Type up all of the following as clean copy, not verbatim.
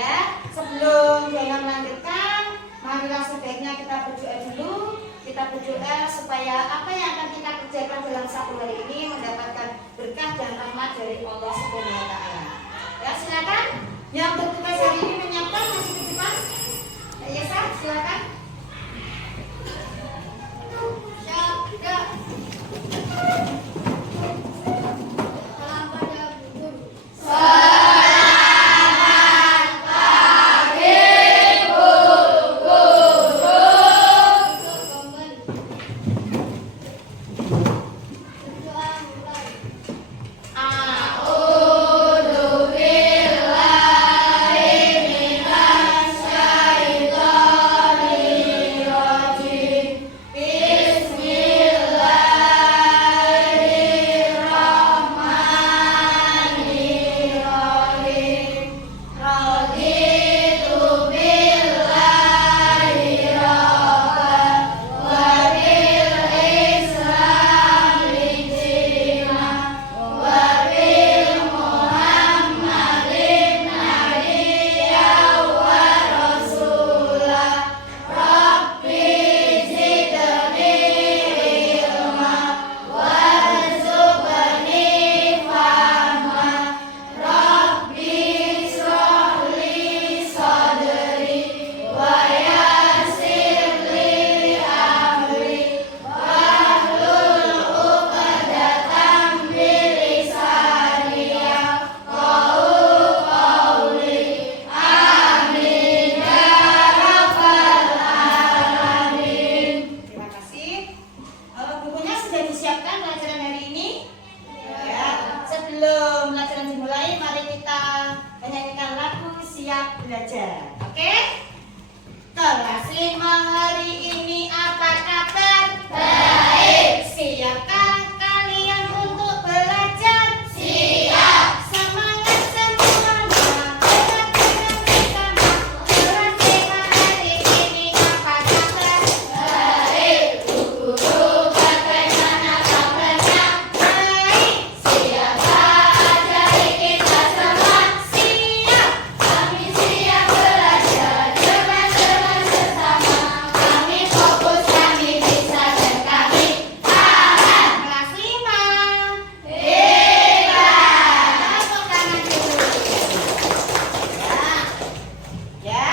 ya. Sebelum Diana melanjutkan, marilah sebaiknya kita berdoa dulu. Kita berdoa supaya apa yang akan kita kerjakan dalam satu hari ini mendapatkan berkah dan rahmat dari Allah Subhanahu wa taala. Ya, silakan. Yang bertugas hari ini menyiapkan masih ke depan. Ya, silakan. Belajar, oke? Kelas 5 hari ini apa kabar? Baik. Siapkah kalian untuk belajar? Siap. Semangat semuanya, belajar bersama. Kelas 5 hari ini apa kabar? Baik. Guru bagaimana kabarnya? Baik. Siapkah ajari kita semua? Siap. Kami siap belajar teman-teman sesama. Kami fokus, kami bisa dan kami tahan. Kelas 5 hebat. Tepuk tangan dulu. Ya.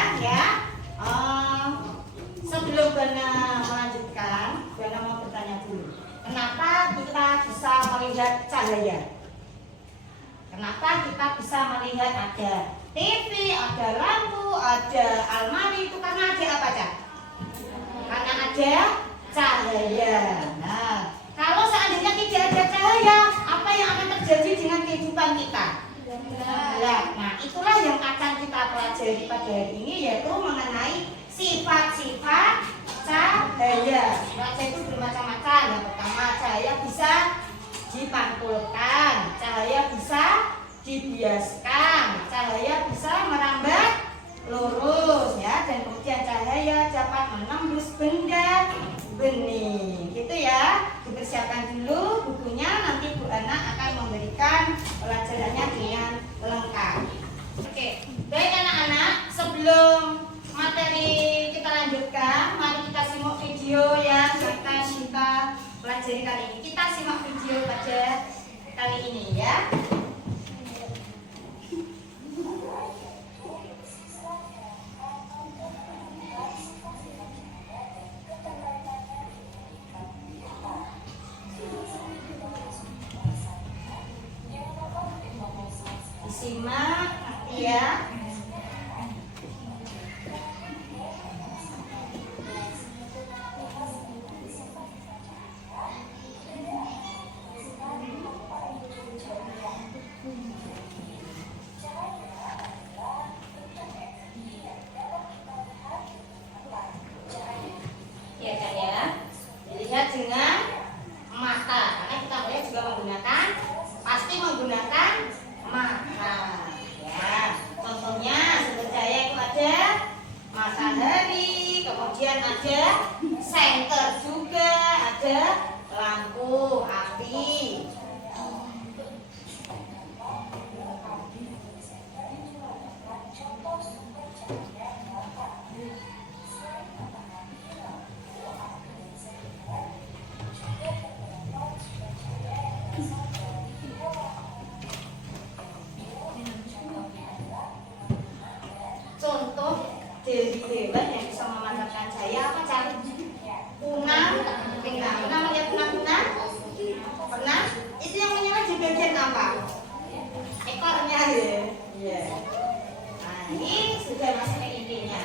Sebelum Bana melanjutkan, Bana mau bertanya dulu. Kenapa kita bisa melihat cahaya? Kenapa kita bisa melihat ada TV, ada lampu, ada almari? Itu karena ada apa, Cak? Karena ada cahaya. Nah, kalau seandainya tidak ada cahaya, apa yang akan terjadi dengan kehidupan kita? Nah, itulah yang akan kita pelajari pada hari ini, yaitu mengenai sifat-sifat cahaya. Cahaya itu bermacam-macam. Yang pertama, cahaya bisa dipantulkan, cahaya bisa dibiaskan, cahaya bisa merambat lurus, ya, dan kemudian cahaya dapat menembus benda bening, gitu ya. Dipersiapkan dulu bukunya, nanti Bu Ana akan memberikan pelajarannya dengan lengkap. Oke, baik anak-anak, sebelum materi kita lanjutkan, mari kita simak video yang akan kita pelajari kali ini. Kita simak video pada kali ini, ya. Disimak, ya. Ya kan ya, dilihat dengan mata, karena kita melihat juga pasti menggunakan mata. Ya, contohnya sumber cahaya itu ada matahari, kemudian ada senter juga, ada lampu api. dari hewan yang bisa memancarkan cahaya apa cari? Kunang, pernah melihat kunang-kunang? Pernah? Itu yang menyala di bagian apa? Ekornya ya. Iya. Nah, ini sudah masuk ke intinya.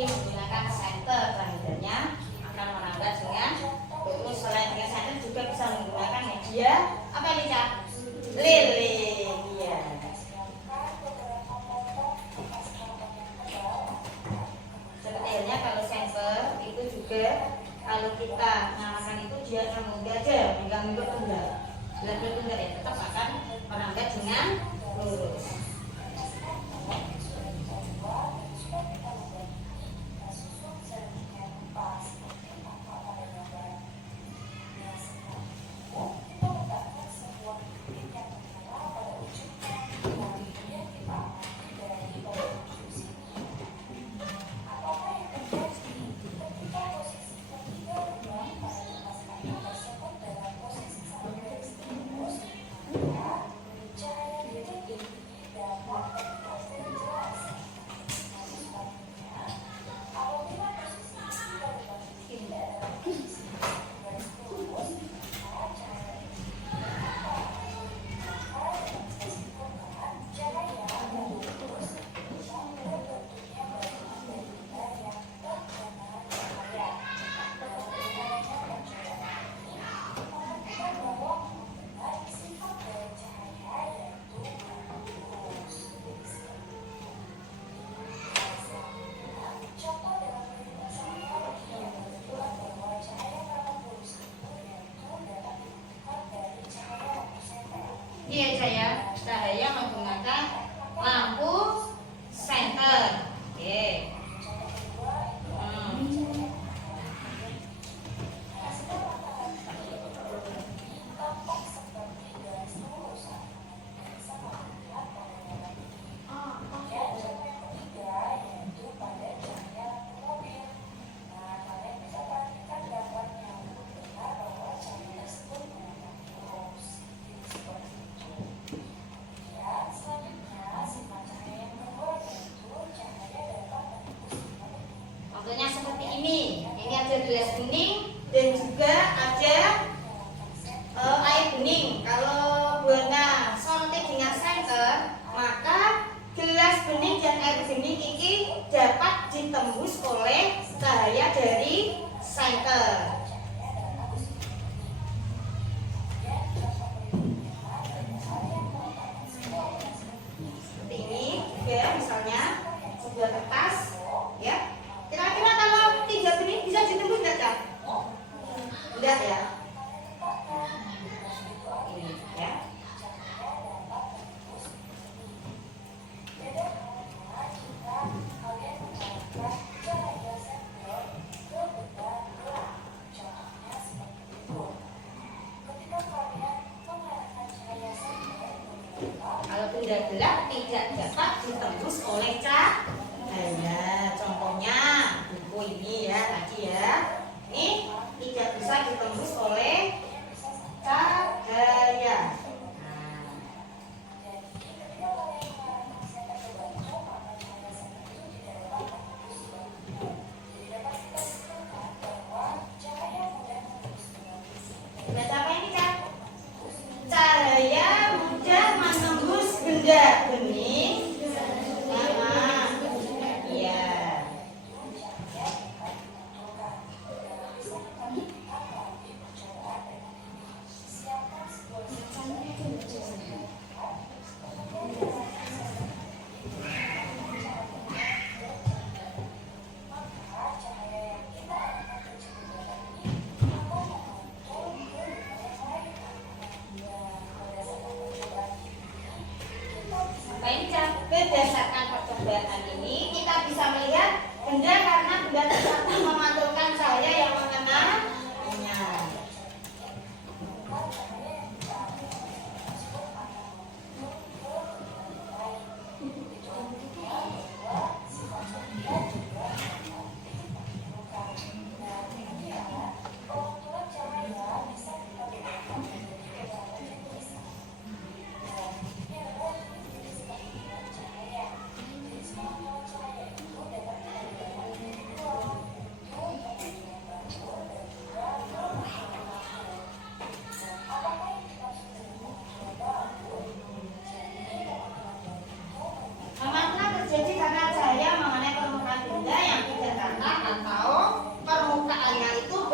Menggunakan senter peragamnya akan menambah dengan terus selain dengan senter juga bisa menggunakan media apa ini Cak? Lilin. Iya. Detailnya kalau senter itu juga kalau kita nyalakan itu dia akan menggajar, mengganggu tunggal. Bila tunggal ya tetap akan menambah dengan lurus. Ini ya cahaya menggunakan lampu senter. Oke. Contohnya seperti ini ada gelas bening dan juga ada air bening. Kalau Buana sontek dengan senter, maka gelas bening dan air bening ini dapat ditembus oleh cahaya dari senter. Seperti ini juga misalnya sebuah kertas, ya. Kira-kira kalau 3 bening bisa ditembus enggak, Kak? Enggak ya. Ini ya. Kalau benda gelap tidak dapat ditembus oleh cahaya. Contohnya buku ini ya tadi ya. Ini tidak bisa ditembus oleh cahaya. Baca apa ini, Kak? Cahaya mudah menembus benda bening.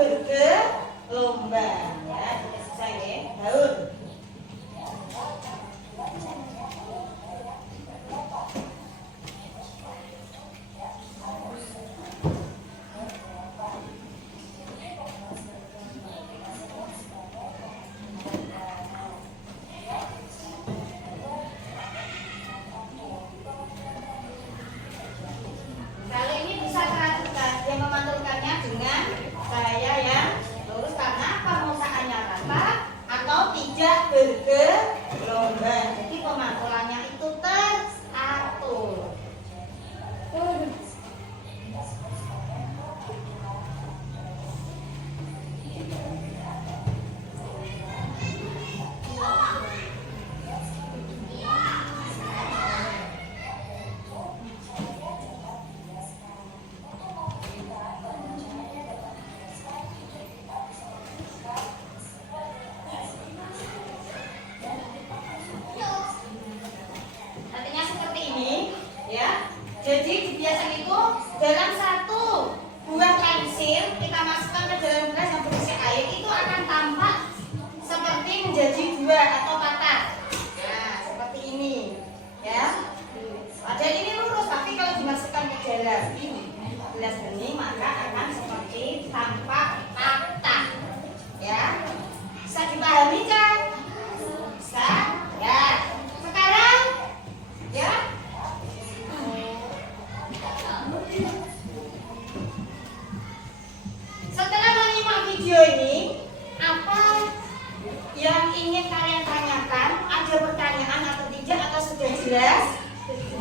bergelomba. Ya, sudah selesai ya. Daun. Bergelomba. Jadi pemantulannya itu teratur. Jadi biasanya itu dalam satu buah pensil kita masukkan ke dalam gelas yang berisi air itu akan tampak seperti menjadi dua atau patah. Nah, seperti ini, ya. Padahal ini lurus, tapi kalau dimasukkan ke dalam gelas bening maka akan seperti tampak patah. Ya, bisa dipahami kan? Bisa, ya. Sekarang, ya. Setelah menyimak video ini, apa yang ingin kalian tanyakan? Ada pertanyaan atau tidak, atau sudah jelas?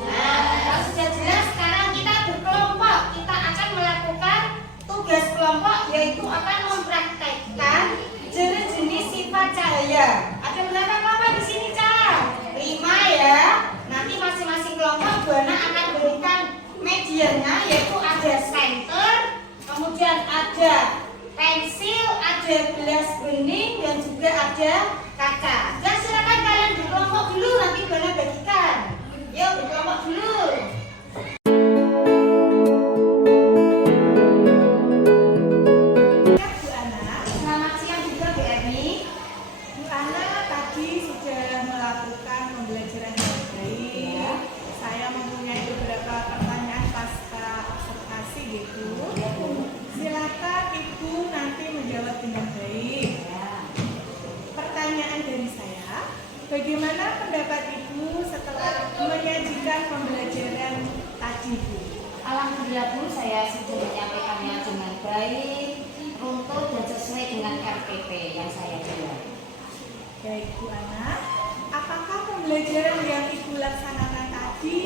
Nah, kalau sudah jelas, sekarang kita berkelompok. Kita akan melakukan tugas kelompok, yaitu akan mempraktekkan jenis-jenis sifat cahaya. Ada berapa kelompok di sini, Cak? 5 ya. Nanti masing-masing kelompok Bu Ana akan berikan medianya, yaitu ada senter, kemudian ada pensil, ada gelas bening, dan juga ada kaca. Dan silakan kalian berkelompok dulu, nanti Bu Ana bagikan. Yuk berkelompok dulu. Ya, Bu Ana. Selamat siang juga Bu Erni. Bu Ana tadi sudah melakukan pembelajaran yang baik. Ya. Saya mempunyai beberapa pertanyaan pasca observasi gitu. Silakan Ibu nanti menjawab dengan baik. Ya. Pertanyaan dari saya, bagaimana pendapat Ibu setelah menyajikan pembelajaran tadi, Bu? Alhamdulillah Bu, saya sudah menyampaikannya dengan baik, runtuh dan sesuai dengan RPP yang saya buat. Baik Bu Ana, apakah pembelajaran yang Ibu laksanakan tadi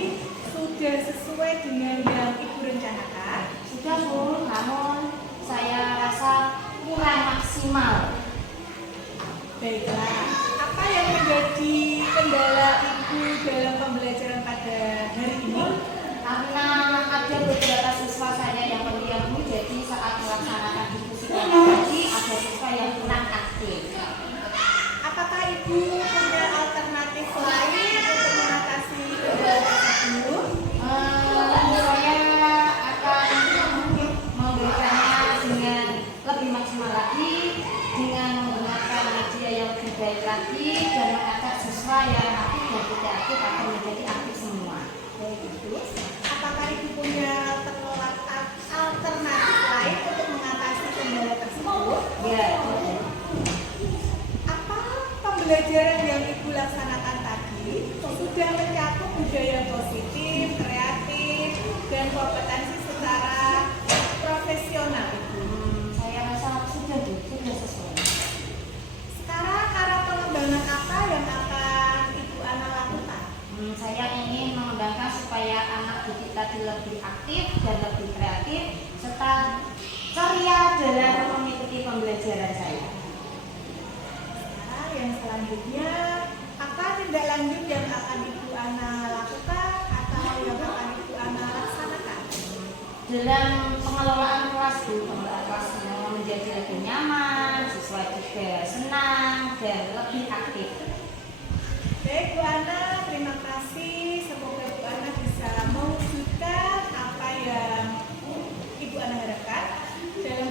sudah sesuai dengan yang Ibu rencanakan? Sudah Bu, namun saya rasa kurang maksimal. Baiklah, apa yang menjadi kendala Ibu dalam pembelajaran pada hari ini? Karena ada beberapa siswa saya yang pendiam Bu, jadi saat melaksanakan diskusi tadi ada siswa yang kurang aktif. Apakah Ibu punya alternatif lain untuk mengatasi kendala tersebut? Saya akan memberikannya dengan lebih maksimal lagi, dengan menggunakan media yang lebih baik lagi, dan mengajak siswa yang aktif dan tidak aktif akan menjadi aktif semua. Baik Ibu, apakah Ibu punya alternatif lain untuk mengatasi kendala tersebut? Ya. Apa pembelajaran yang Ibu laksanakan tadi sudah mencakup budaya positif, kreatif, dan kompetensi secara profesional, Ibu? Saya rasa sudah sesuai. Sekarang arah pengembangan apa yang akan Ibu Ana lakukan? Saya ingin mengembangkan supaya anak didik tadi lebih aktif dan lebih kreatif serta ceria dalam mengikuti pembelajaran saya. Nah, yang selanjutnya, apa tindak lanjut yang akan Ibu Ana lakukan atau yang akan Ibu Ana laksanakan? Dalam pengelolaan kelas pengelolaan kelas menjadi lebih nyaman, siswa juga senang dan lebih aktif. Baik Bu Ana, terima kasih. Semoga Bu Ana bisa mewujudkan apa yang Ibu Ana harapkan dalam